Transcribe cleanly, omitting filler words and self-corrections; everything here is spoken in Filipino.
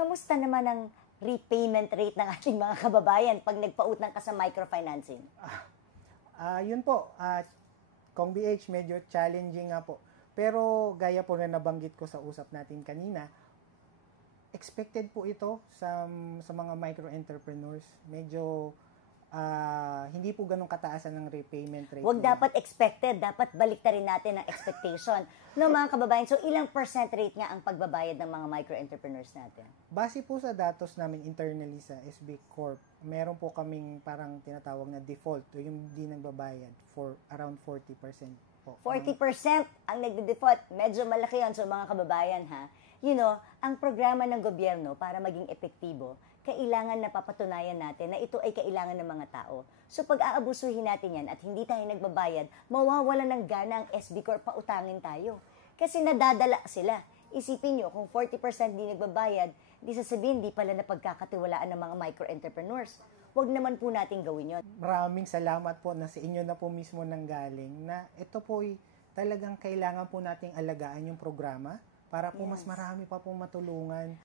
kamusta naman ang repayment rate ng ating mga kababayan pag nagpautang ka sa microfinancing? Yun po, Kong BH, medyo challenging nga po. Pero gaya po na nabanggit ko sa usap natin kanina, expected po ito sa mga micro-entrepreneurs. Medyo hindi po ganun kataasan ng repayment rate. Huwag dapat expected, dapat baliktarin natin ang expectation. No, mga kababayan, so ilang percent rate nga ang pagbabayad ng mga micro-entrepreneurs natin? Base po sa datos namin internally sa SB Corp, meron po kaming parang tinatawag na default o yung hindi nagbabayad for around 40% po. 40% ang nagde-default. Medyo malaki yun. So mga kababayan ha, you know, ang programa ng gobyerno para maging epektibo, kailangan na papatunayan natin na ito ay kailangan ng mga tao. So pag aabusuhin natin yan at hindi tayo nagbabayad, mawawala ng gana ang SB Corp, pautangin tayo. Kasi nadadala sila. Isipin nyo, kung 40% di nagbabayad, di sasabihin, di pala na pagkakatiwalaan ng mga micro-entrepreneurs. Huwag naman po natin gawin yun. Maraming salamat po na sa inyo na po mismo nanggaling na ito po ay talagang kailangan po nating alagaan yung programa para po mas marami pa pong matulungan.